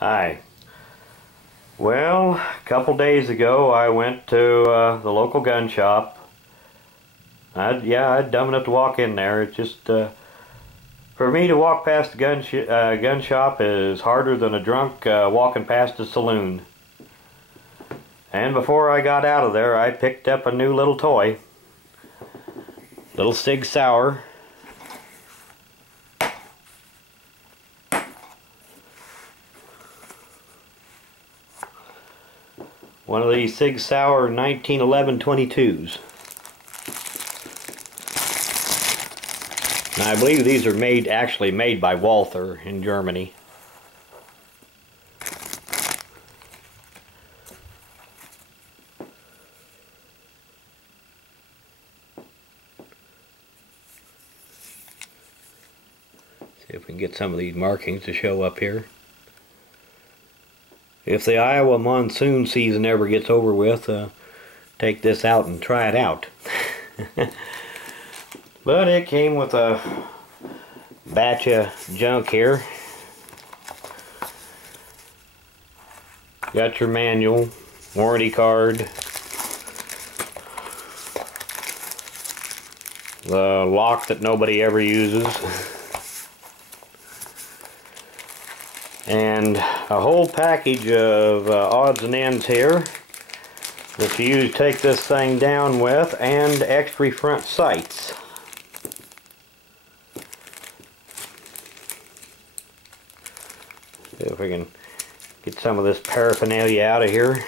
Hi. Well, a couple days ago I went to the local gun shop. I'd dumb enough to walk in there. It's just, for me to walk past the gun shop is harder than a drunk walking past a saloon. And before I got out of there, I picked up a new little toy. Little Sig Sauer. One of these Sig Sauer 1911 22s. Now I believe these are actually made by Walther in Germany. See if we can get some of these markings to show up here. If the Iowa monsoon season ever gets over with, take this out and try it out. But it came with a batch of junk here. Got your manual, warranty card, the lock that nobody ever uses, and a whole package of odds and ends here that you take this thing down with, and extra front sights. See if we can get some of this paraphernalia out of here.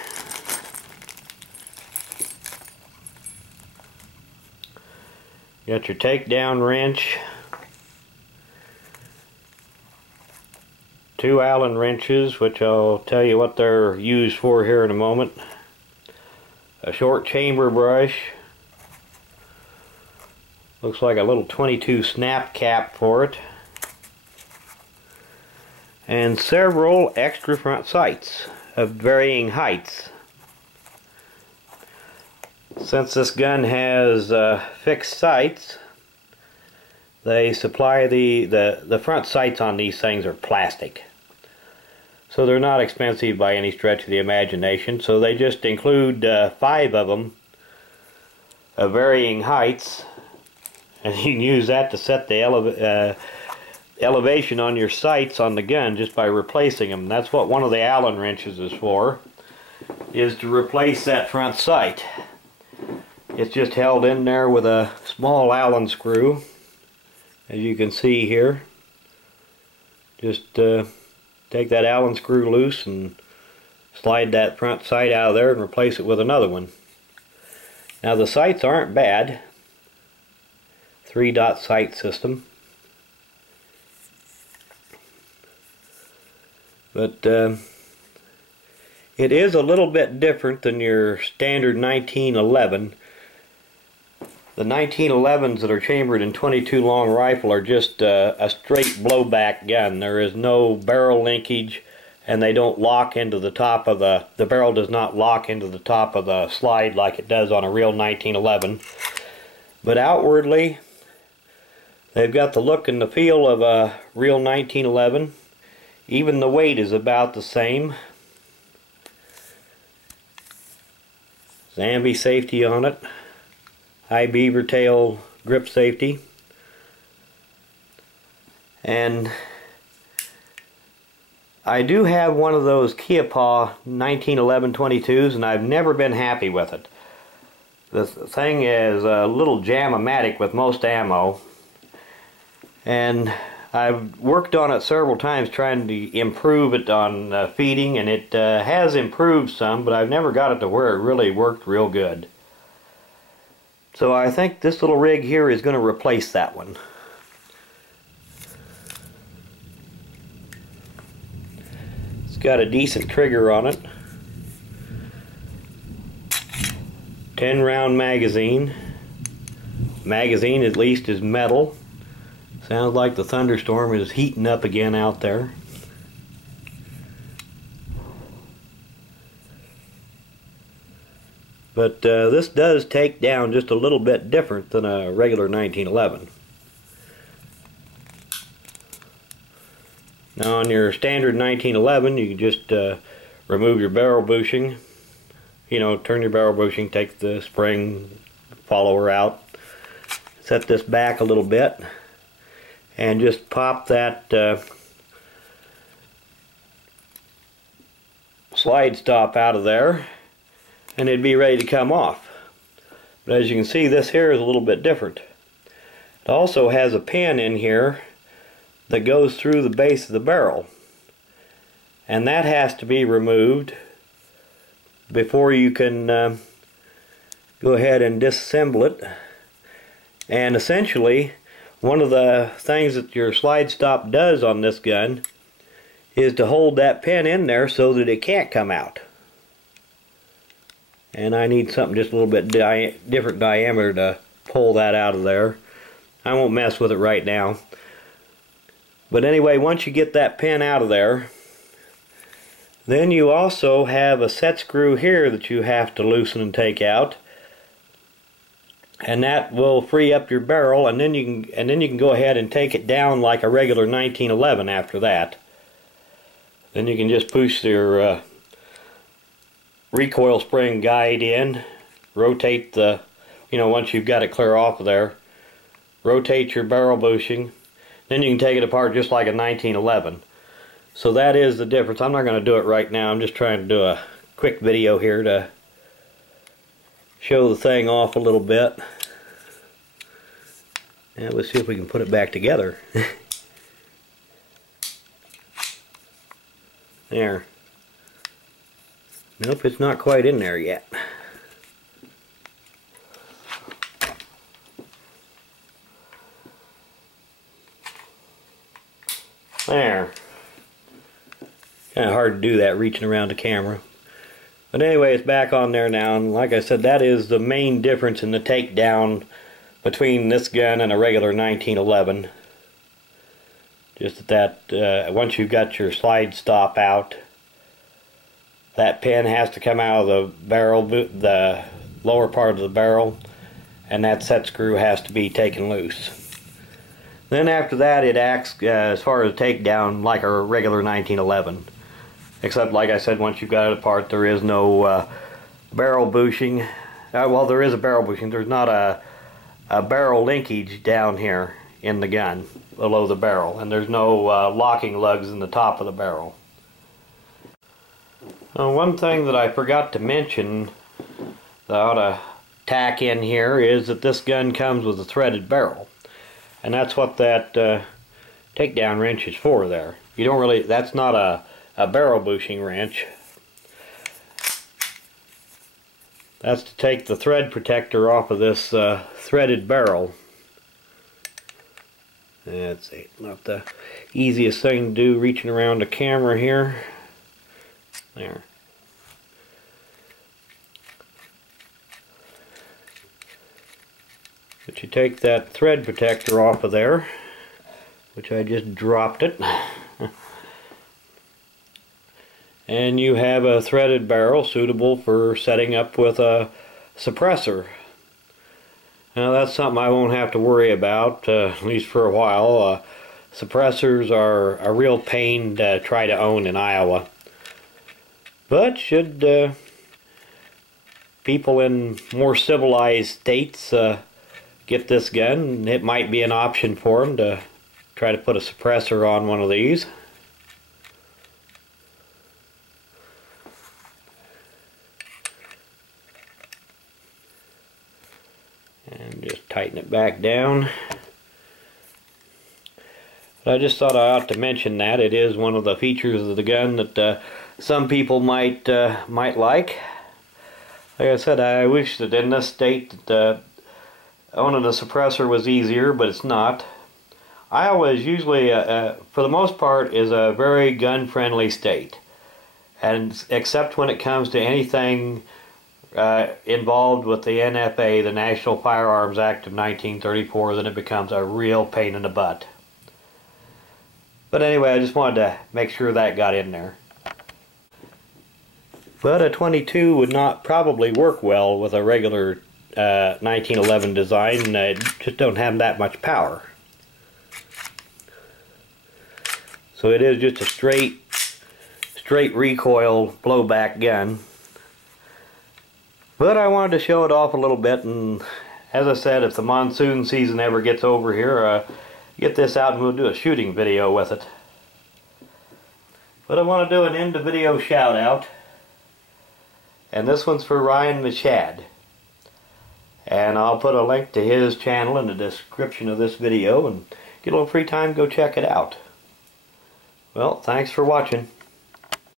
You got your takedown wrench, 2 Allen wrenches, which I'll tell you what they're used for here in a moment. A short chamber brush. Looks like a little 22 snap cap for it. And several extra front sights of varying heights. Since this gun has fixed sights, they supply the front sights on these things are plastic. So they're not expensive by any stretch of the imagination. So they just include 5 of them of varying heights. And you can use that to set the elevation on your sights on the gun just by replacing them. That's what one of the Allen wrenches is for, is to replace that front sight. It's just held in there with a small Allen screw, as you can see here. Just take that Allen screw loose and slide that front sight out of there and replace it with another one. Now the sights aren't bad. 3-dot sight system. But it is a little bit different than your standard 1911. The 1911s that are chambered in 22 long rifle are just a straight blowback gun. There is no barrel linkage, and they don't lock into the top of the barrel does not lock into the top of the slide like it does on a real 1911. But outwardly, they've got the look and the feel of a real 1911. Even the weight is about the same. Zambi safety on it. High beaver tail grip safety. And I do have one of those Kia-Paw 1911 22s, and I've never been happy with it. This thing is a little jam-o-matic with most ammo. And I've worked on it several times trying to improve it on feeding, and it has improved some, but I've never got it to where it really worked real good. So I think this little rig here is going to replace that one. It's got a decent trigger on it. 10-round magazine. Magazine at least is metal. Sounds like the thunderstorm is heating up again out there. But this does take down just a little bit different than a regular 1911. Now on on your standard 1911, you can just remove your barrel bushing. You know, turn your barrel bushing, take the spring follower out, set this back a little bit, and just pop that slide stop out of there, and it'd be ready to come off. But as you can see, this here is a little bit different. It also has a pin in here that goes through the base of the barrel, and that has to be removed before you can go ahead and disassemble it. And essentially, one of the things that your slide stop does on this gun is to hold that pin in there so that it can't come out. And I need something just a little bit different diameter to pull that out of there. I won't mess with it right now. But anyway, once you get that pin out of there, then you also have a set screw here that you have to loosen and take out, and that will free up your barrel, and then you can go ahead and take it down like a regular 1911 after that. Then you can just push your recoil spring guide in, rotate the, once you've got it clear off of there, rotate your barrel bushing, then you can take it apart just like a 1911. So that is the difference. I'm not going to do it right now. I'm just trying to do a quick video here to show the thing off a little bit. And let's see if we can put it back together. There. Nope, it's not quite in there yet. There. Kind of hard to do that reaching around the camera. But anyway, it's back on there now, and like I said, that is the main difference in the takedown between this gun and a regular 1911. Just that once you've got your slide stop out, that pin has to come out of the barrel, the lower part of the barrel, and that set screw has to be taken loose. Then after that, it acts as far as takedown like a regular 1911. Except, like I said, once you've got it apart, there is no barrel bushing. Well, there is a barrel bushing. There's not a barrel linkage down here in the gun below the barrel, and there's no locking lugs in the top of the barrel. One thing that I forgot to mention that I ought to tack in here is that this gun comes with a threaded barrel, and that's what that takedown wrench is for. There, you don't really. That's not a barrel bushing wrench. That's to take the thread protector off of this threaded barrel. That's not the easiest thing to do, reaching around the camera here. There. But you take that thread protector off of there, which I just dropped it. And you have a threaded barrel suitable for setting up with a suppressor. Now that's something I won't have to worry about, at least for a while. Suppressors are a real pain to try to own in Iowa. But should people in more civilized states get this gun, it might be an option for them to try to put a suppressor on one of these. And just tighten it back down. But I just thought I ought to mention that it is one of the features of the gun that some people might like. Like I said, I wish that in this state that owning a suppressor was easier, but it's not. Iowa is usually, for the most part, is a very gun-friendly state, and except when it comes to anything involved with the NFA, the National Firearms Act of 1934, then it becomes a real pain in the butt. But anyway, I just wanted to make sure that got in there. But a 22 would not probably work well with a regular 1911 design. It just don't have that much power. So it is just a straight recoil blowback gun. But I wanted to show it off a little bit, and as I said, if the monsoon season ever gets over here, get this out and we'll do a shooting video with it. But I want to do an end of video shout out, and this one's for Ryan Michad. And I'll put a link to his channel in the description of this video, and get a little free time, go check it out. Well, thanks for watching.